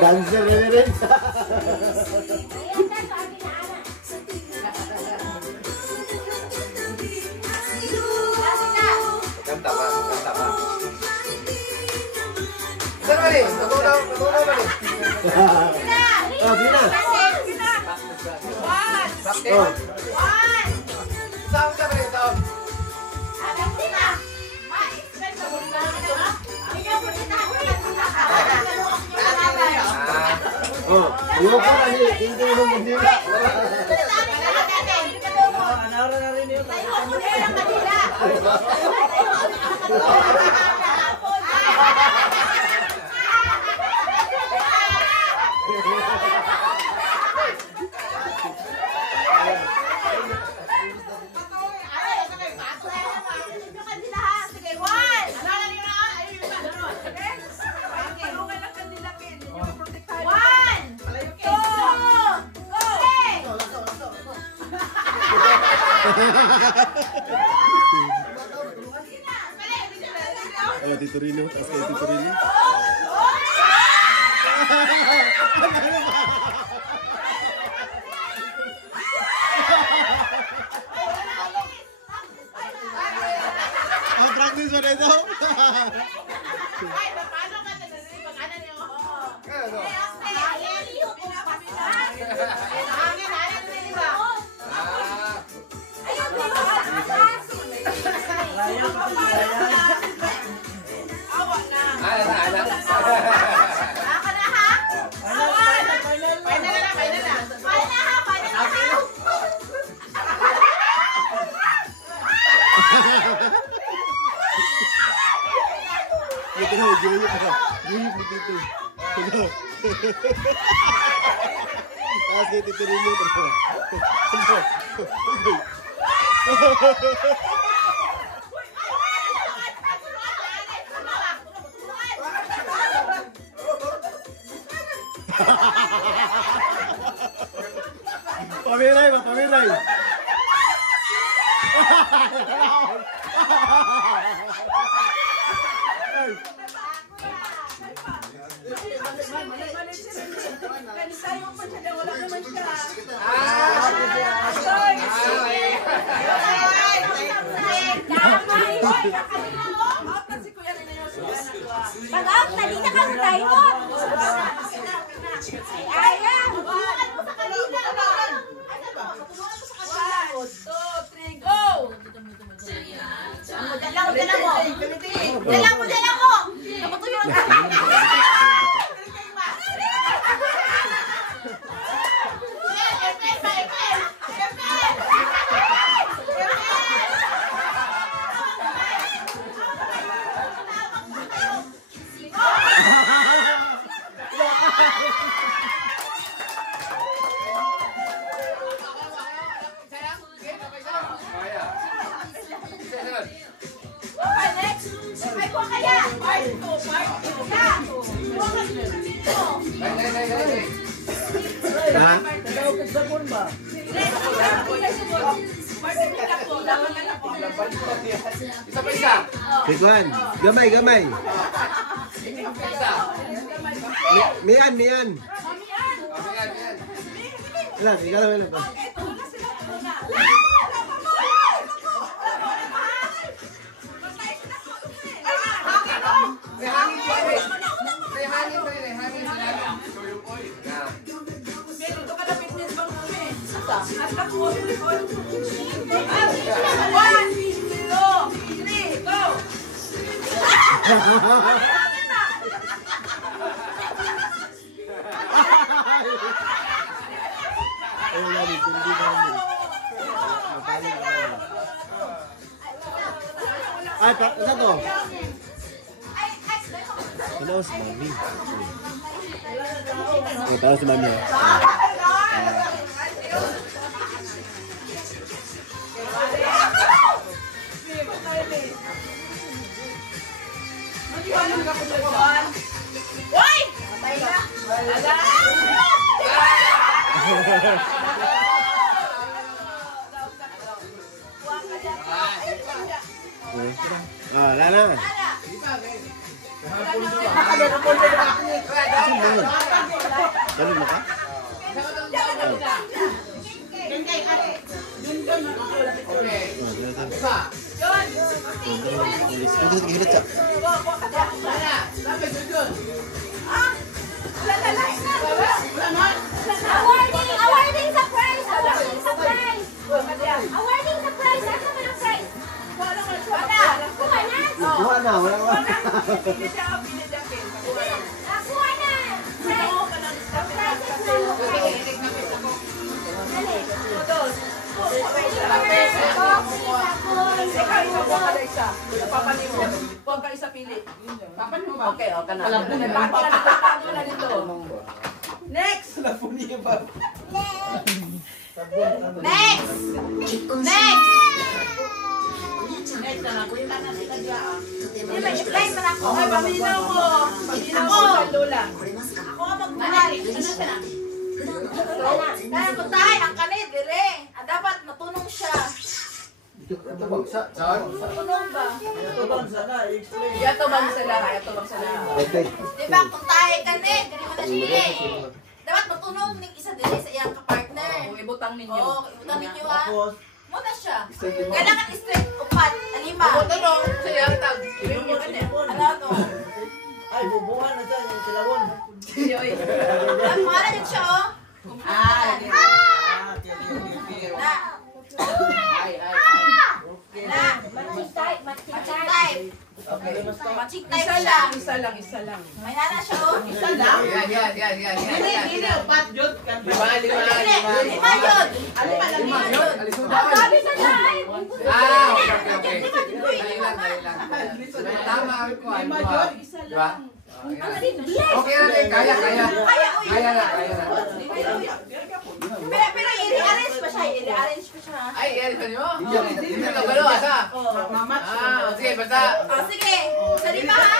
Dancer rin. Kanta pa. Saan mali? Natunaw mali. Oh, sina? One. Sound ka mali, sound. Oh, yung pa kasi, hindi mo hindi. Anara na rin yun. Oh, Tito Rino, taas kayo Tito Rino. Ang practice mo na ito. Ito na, guyip mo dito. Ito. Taas kayo Tito Rino. Pamiray ba? Pamiray! Pag-out, talina ka na tayo! Ayan! Dala mo! Napatuyo na! Isa pa isa. Sikuan, gamay. Mian. Ilan, ikaw lang. Ay, isa to. Hello, si Mami. Oh, tao si Mami. Hoy! Ah, wala na. Ganun mo ka? Awarding surprise! Awarding surprise! Awarding surprise! Ano naman ang prize? Wala! Kuha na! Kuha na, wala ka. Kuha na! Huwag ka isa pili. Okay, okay na. Alam mo na dito. Next! Next! Next! Next na lang. Kuya ka na sila dyan. Hindi ba, i-play mo na ako. Okay, paminaw mo. Paminaw mo sa Lola. Ako ang magmahal. Ano siya? Kaya mo tayo, ang kanit, dire. Dapat matunong siya. Matunong ba? Ito bang sana, i-explain. Yato bang sila? Yato bang sila? Di ba, kung tayo kanit, dire mo na siya. Dapat matunong ng isa dire sa iyang kapartner. Oo, ibutang ninyo. Oo, ibutan ninyo ha. Tapos, Muna siya. Kailangan straight upat, alima. Tanong, siya tag. Ano to? ay, bubuhan na dyan yung silawon. Siyoy. Pangalan yun siya, oh. Ah, Okay. Na. ay. Na. Matching type. Matching type siya. Isa lang. May nana siya, oh. Yan. Lima yun. Ang sabi sa dahil. Okay. Tama ang kuhan. Diba? Okay na rin, kaya. Kaya na. Pero i-rearrange pa siya. I-rearrange pa siya. Ay, yan nyo? Hindi na balo, asa? Sige, basta. Oh, sige. Sa lima, ha?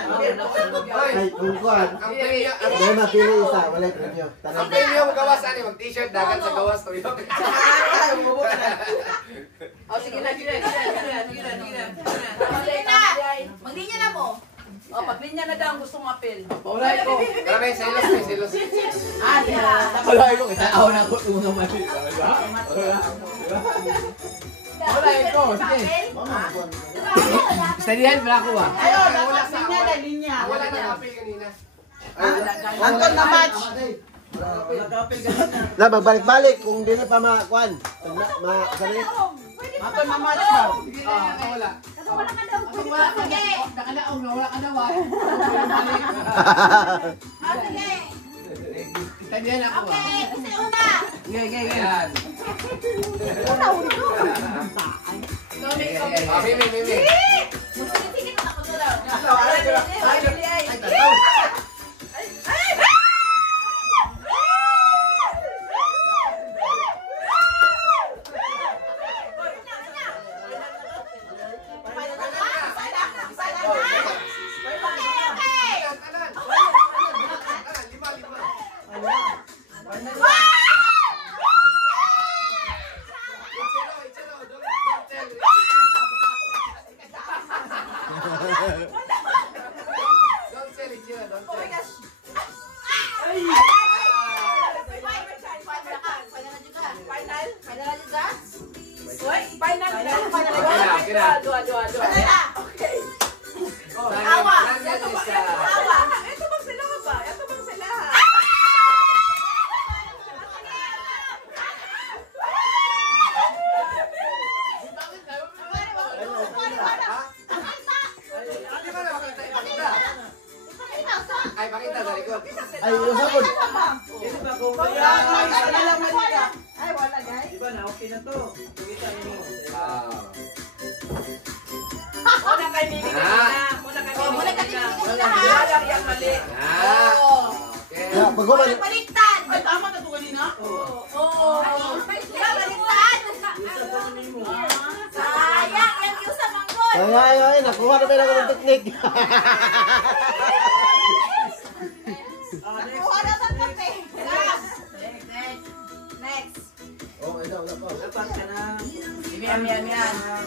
Ay, kung kuhan. Ang premium, Dahil mapili isa, wala yung premium. ang premium gawas, ano, mag-t-shirt, dagat sa gawas, tuyok. Oh, sige na. Sige na. Maglinya na mo. Oh, paglinya na daw ang gustong apel. Paulay ko. Pero may selos. Wala ko, itaaw na ko unang mali. Wala ito, sige. Studyhan pala ko ba? Wala sa linya. Wala na apel kanina. Anton na match. Na, magbalik-balik kung di na pa makuhan. Masanay. Anton na match ba? Wala. Kasi wala ka daw. Sige. Wala ka daw. Sige. Studyhan ako. Okay. Kasi una. Yan. Una, ulo. Mimi. Sige na ako doon. Don't sell it, Gina. Don't Oh my sell it. gosh. Ay, pakita sa likod. Ay, usapon. Ay, wala guys. Diba na, okay na to. Kita nyo. Una kay Mimi kanina. Una kay Mimi Muna ka kanina. tingin na Wala ha. lang yan mali. Okay. Kaya, pag bumalik, Baliktad. Ay, tama na to kanina? Oo. Baliktad. Sayang, yung yusa manggol. ay, nakuha na pala ko ng teknik. Dapat ka na. Yan.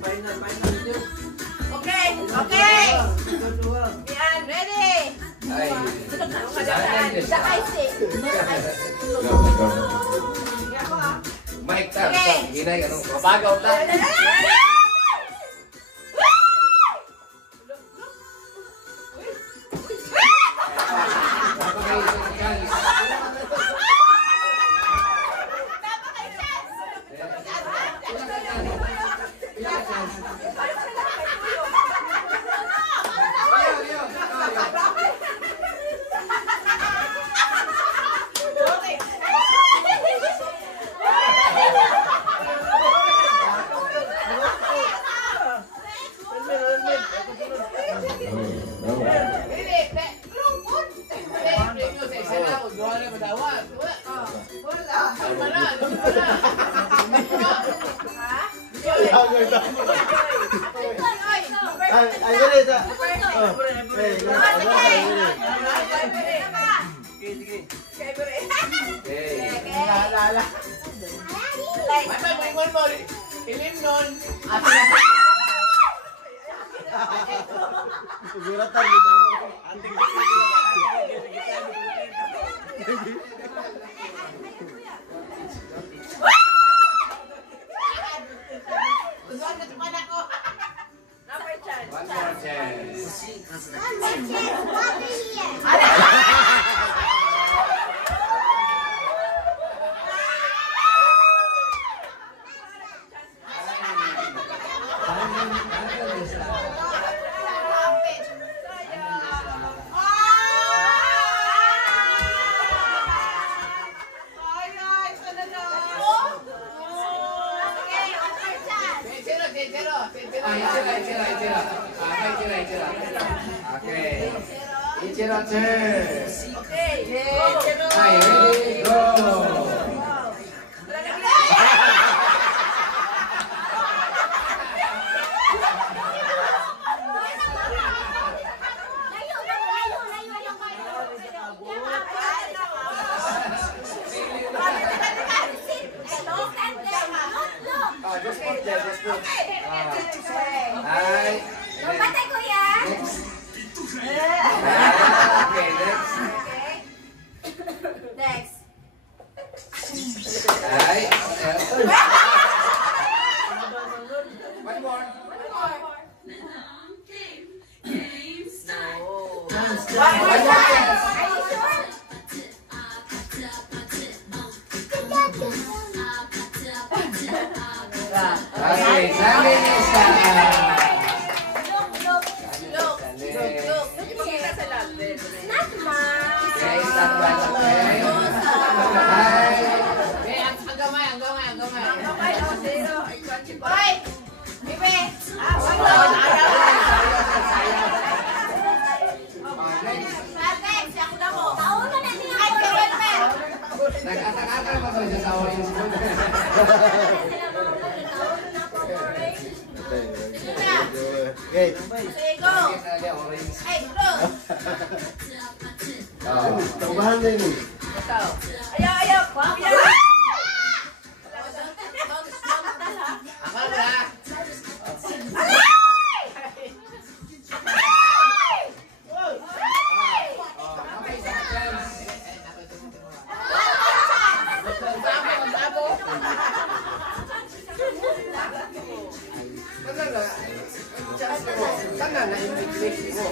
Final. Okay. Dua. Yan, ready. Ay. The icing. Mike tar. Okay. Hinay ka nung kapagaw ta. Ay, dali sa. Siguratan dito. One more chance. Okay. Ichiro turn. Hi, ready, go. Just put there, just put. Hi. Lumpatay ko yan. Next. Okay, next. Next. Hi. One more. One more chance. Are you sure? Okay, Sandy Nisa. Look. Ipakita sa lahat. Not much. Okay, start by okay. Hi. Ang gamay. Okay, zero. Hoy! Bibi! Next. Ako na mo. Tauna na niya. Ay, kawal pa. Nag-atak-atak pa sa sawa yung school. Okay. Sige, go. Ay, go. Tambahan na yun. Ayaw! Sana na yung mix mo.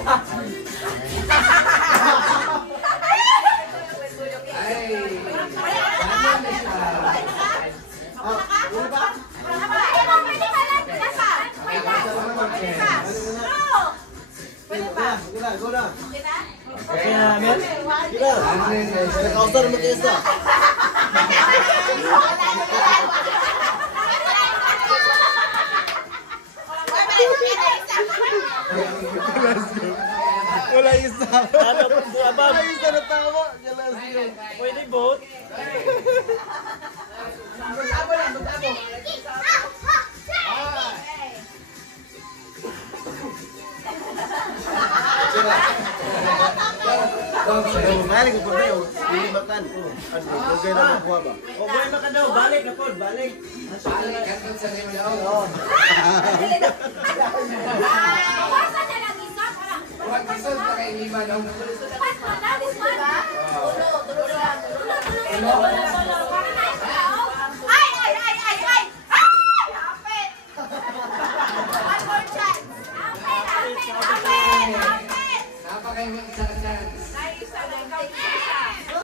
Ay. Go na. Okay na, Mel? Nakausar mo kayo sa. Wala isa. Wala isa na tama. Pwede both. Sila. Balik ko pa daw. Lilibakan. Ano, gagay na makuha ba? O boy na ka daw, balik na po, balik. Basta na lang isa para. Huwag isod na kay Lima daw. Pas mo na, this one. Tulo lang.